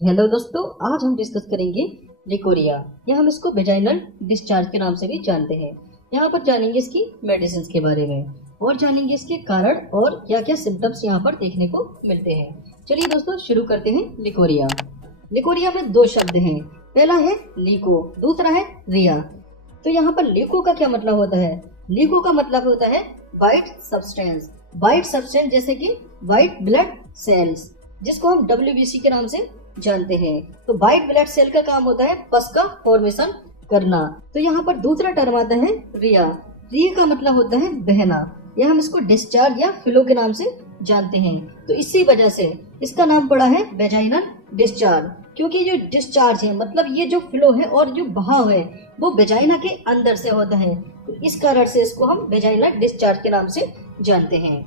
Hello दोस्तों, आज हम डिस्कस करेंगे लिकोरिया या हम इसको वेजाइनल डिस्चार्ज के नाम से भी जानते हैं। यहाँ पर जानेंगे इसकी मेडिसिन के बारे में और जानेंगे इसके कारण और क्या क्या सिम्टम्स यहाँ पर देखने को मिलते हैं। चलिए दोस्तों शुरू करते हैं। लिकोरिया लिकोरिया में दो शब्द हैं, पहला है लीको, दूसरा है रिया। तो यहाँ पर लीको का क्या मतलब होता है? लीको का मतलब होता है वाइट सब्सटेंस। वाइट सब्सटेंस जैसे कि वाइट ब्लड सेल्स, जिसको हम WBC के नाम से जानते हैं। तो व्हाइट ब्लड सेल का काम होता है पस का फॉर्मेशन करना। तो यहाँ पर दूसरा टर्म आता है रिया। रिया का मतलब होता है बहना, या हम इसको डिस्चार्ज या फ्लो के नाम से जानते हैं। तो इसी वजह से इसका नाम पड़ा है वेजाइनल डिस्चार्ज, क्योंकि जो डिस्चार्ज है मतलब ये जो फ्लो है और जो बहाव है वो वेजाइना के अंदर से होता है। तो इस कारण से इसको हम वेजाइनल डिस्चार्ज के नाम से जानते हैं।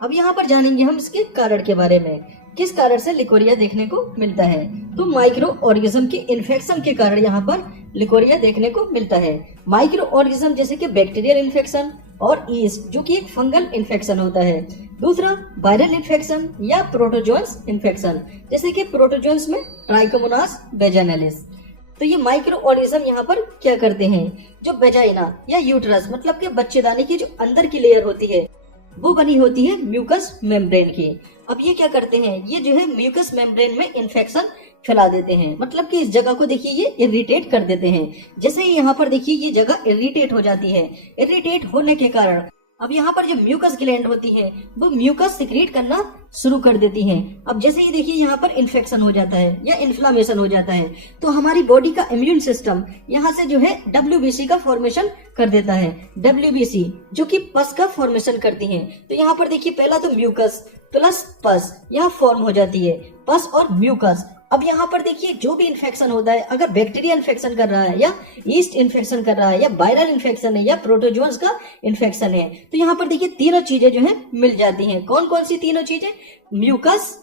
अब यहाँ पर जानेंगे हम इसके कारण के बारे में, किस कारण से लिकोरिया देखने को मिलता है। तो माइक्रो ऑर्गेनिज्म के इन्फेक्शन के कारण यहाँ पर लिकोरिया देखने को मिलता है। माइक्रो ऑर्गेनिज्म जैसे कि बैक्टीरियल इन्फेक्शन और ईस्ट, जो कि एक फंगल इन्फेक्शन होता है। दूसरा वायरल इन्फेक्शन या प्रोटोजोन्स इन्फेक्शन, जैसे कि प्रोटोजोन्स में ट्राइकोमोनास वेजाइनलिस। तो ये माइक्रो ऑर्गेनिज्म यहाँ पर क्या करते हैं, जो वेजाइना या यूट्रस मतलब के बच्चेदानी की जो अंदर की लेयर होती है वो बनी होती है म्यूकस मेम्ब्रेन की। अब ये क्या करते हैं, ये जो है म्यूकस मेम्ब्रेन में इन्फेक्शन फैला देते हैं, मतलब कि इस जगह को देखिए ये इरिटेट कर देते हैं। जैसे ही यहाँ पर देखिए ये जगह इरिटेट हो जाती है। इरिटेट होने के कारण अब यहाँ पर जो म्यूकस ग्लैंड होती है वो म्यूकस सिक्रीट करना शुरू कर देती हैं। अब जैसे ही देखिए यहाँ पर इन्फेक्शन हो जाता है या इन्फ्लामेशन हो जाता है तो हमारी बॉडी का इम्यून सिस्टम यहाँ से जो है WBC का फॉर्मेशन कर देता है। WBC जो कि पस का फॉर्मेशन करती है। तो यहाँ पर देखिए पहला तो म्यूकस प्लस पस यहाँ फॉर्म हो जाती है, पस और म्यूकस। अब यहाँ पर देखिए जो भी इन्फेक्शन होता है, अगर बैक्टीरिया इन्फेक्शन कर रहा है या ईस्ट इन्फेक्शन कर रहा है या वायरल इन्फेक्शन है या प्रोटोजोन्स का इन्फेक्शन है, तो यहाँ पर देखिए तीनों चीजें जो है मिल जाती हैं। कौन कौन सी तीनों चीजें? म्यूकस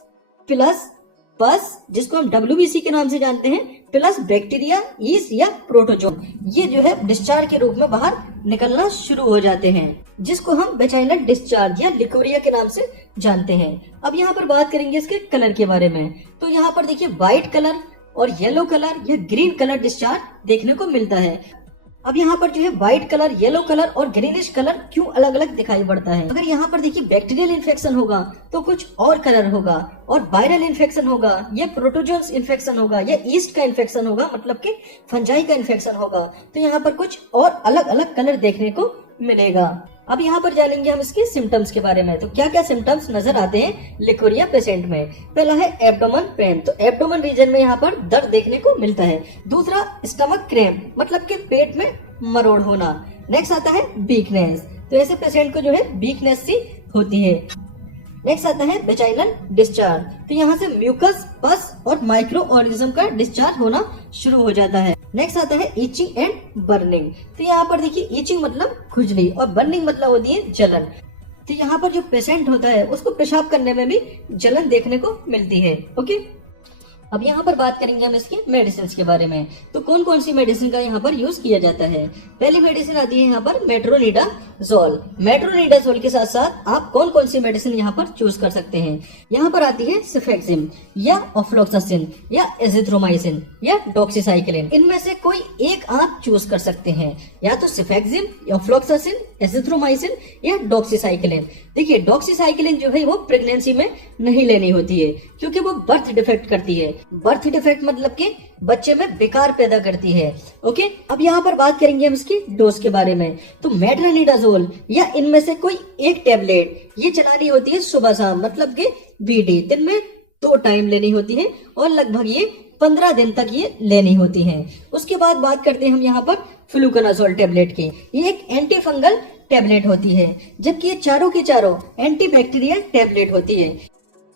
प्लस पस, जिसको हम WBC के नाम से जानते हैं, प्लस बैक्टीरिया, ईस्ट या प्रोटोजोन, ये जो है डिस्चार्ज के रूप में बाहर निकलना शुरू हो जाते हैं, जिसको हम वेजाइनल डिस्चार्ज या लिकोरिया के नाम से जानते हैं। अब यहाँ पर बात करेंगे इसके कलर के बारे में। तो यहाँ पर देखिए व्हाइट कलर और येलो कलर या ग्रीन कलर डिस्चार्ज देखने को मिलता है। अब यहाँ पर जो है व्हाइट कलर, येलो कलर और ग्रीनिश कलर क्यों अलग अलग दिखाई पड़ता है? अगर यहाँ पर देखिए बैक्टीरियल इन्फेक्शन होगा तो कुछ और कलर होगा, और वायरल इन्फेक्शन होगा या प्रोटोजोन्स इन्फेक्शन होगा या ईस्ट का इन्फेक्शन होगा मतलब कि फंजाई का इन्फेक्शन होगा, तो यहाँ पर कुछ और अलग अलग कलर देखने को मिलेगा। अब यहाँ पर जानेंगे हम इसके सिम्टम्स के बारे में। तो क्या क्या सिम्टम्स नजर आते हैं लिकोरिया पेशेंट में? पहला है एब्डोमेन पेन, तो एब्डोमेन रीजन में यहाँ पर दर्द देखने को मिलता है। दूसरा स्टमक क्रैम्प, मतलब कि पेट में मरोड़ होना। नेक्स्ट आता है वीकनेस, तो ऐसे पेशेंट को जो है वीकनेस सी होती है। नेक्स्ट आता है वेजाइनल डिस्चार्ज, तो यहाँ से म्यूकस, पस और माइक्रो ऑर्गेनिज्म का डिस्चार्ज होना शुरू हो जाता है। नेक्स्ट आता है ईचिंग एंड बर्निंग, तो यहाँ पर देखिए ईचिंग मतलब खुजली और बर्निंग मतलब होती है जलन। तो यहाँ पर जो पेशेंट होता है उसको पेशाब करने में भी जलन देखने को मिलती है। ओके, अब यहाँ पर बात करेंगे हम इसके मेडिसिन के बारे में। तो कौन कौन सी मेडिसिन का यहाँ पर यूज किया जाता है? पहली मेडिसिन आती है यहाँ पर मेट्रोनिडाजोल। मेट्रोनिडाजोल के साथ साथ आप कौन कौन सी मेडिसिन यहाँ पर चूज कर सकते हैं? यहाँ पर आती है सिफेक्सिम या ऑफ्लॉक्सासिन या एजिथ्रोमाइसिन या डॉक्सीसाइक्लिन। इनमें से कोई एक आप चूज कर सकते हैं, या तो सिफेक्सिम, ऑफ्लॉक्सासिन, एजिथ्रोमाइसिन या डॉक्सीसाइक्लिन। देखिए डॉक्सीसाइक्लिन जो है वो प्रेगनेंसी में नहीं लेनी होती है, क्योंकि वो बर्थ डिफेक्ट करती है। बर्थ डिफेक्ट मतलब कि बच्चे में विकार पैदा करती है। ओके, अब यहाँ पर बात करेंगे हम इसकी डोज के बारे में। तो मेट्रोनिडाजोल या इनमें से कोई एक टेबलेट ये चलानी होती है सुबह शाम, मतलब कि BD, दिन में 2 टाइम लेनी होती है और लगभग ये 15 दिन तक ये लेनी होती है। उसके बाद बात करते हैं हम यहाँ पर फ्लूकोनाजोल टेबलेट की। ये एक एंटी फंगल टेबलेट होती है, जबकि ये चारों की चारों एंटी बैक्टीरियल टेबलेट होती है।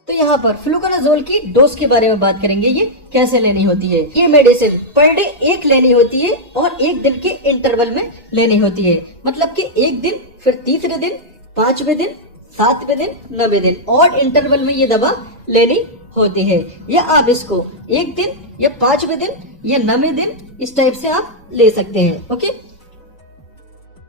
तो यहाँ पर फ्लूकोनाजोल की डोज के बारे में बात करेंगे, ये कैसे लेनी होती है। ये मेडिसिन पर डे 1 लेनी होती है और 1 दिन के इंटरवल में लेनी होती है, मतलब कि 1 दिन, फिर तीसरे दिन, 5वें दिन, 7वें दिन, 9वें दिन, और इंटरवल में ये दवा लेनी होती है। या आप इसको 1 दिन या 5वें दिन या 9वें दिन इस टाइप से आप ले सकते हैं। ओके,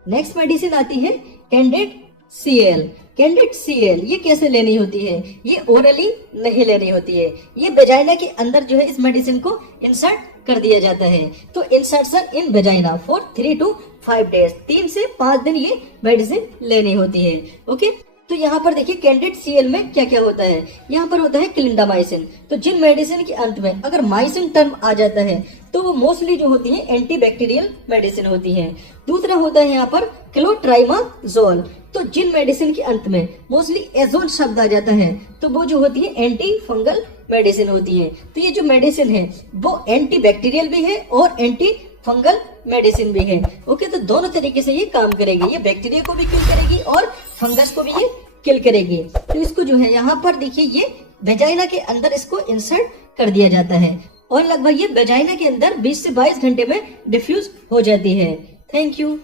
नेक्स्ट मेडिसिन आती है कैंडिड Cl। कैंडिड Cl ये कैसे लेनी होती है? ये ओरली नहीं लेनी होती है, ये वेजाइना के अंदर जो है इस मेडिसिन को इंसर्ट कर दिया जाता है। तो insertion in vagina for 3 to 5 days, 3 से 5 दिन ये मेडिसिन लेनी होती है। ओके, तो यहाँ पर देखिए कैंडिड Cl में क्या क्या होता है। यहाँ पर होता है क्लिंडामाइसिन। तो जिन मेडिसिन के अंत में अगर माइसिन टर्म आ जाता है तो वो मोस्टली जो होती है एंटीबैक्टीरियल मेडिसिन होती है। दूसरा होता है यहाँ पर क्लोट्राइमाजोल। तो जिन मेडिसिन के अंत में मोस्टली एजोन शब्द आ जाता है तो वो जो होती है एंटी फंगल मेडिसिन होती है। तो ये जो मेडिसिन है वो एंटीबैक्टीरियल भी है और एंटी फंगल मेडिसिन भी है। ओके, तो दोनों तरीके से ये काम करेगी, ये बैक्टीरिया को भी किल करेगी और फंगस को भी ये किल करेगी। तो इसको जो है यहाँ पर देखिए ये वेजाइना के अंदर इसको इंसर्ट कर दिया जाता है और लगभग ये वेजाइना के अंदर 20 से 22 घंटे में डिफ्यूज हो जाती है। Thank you.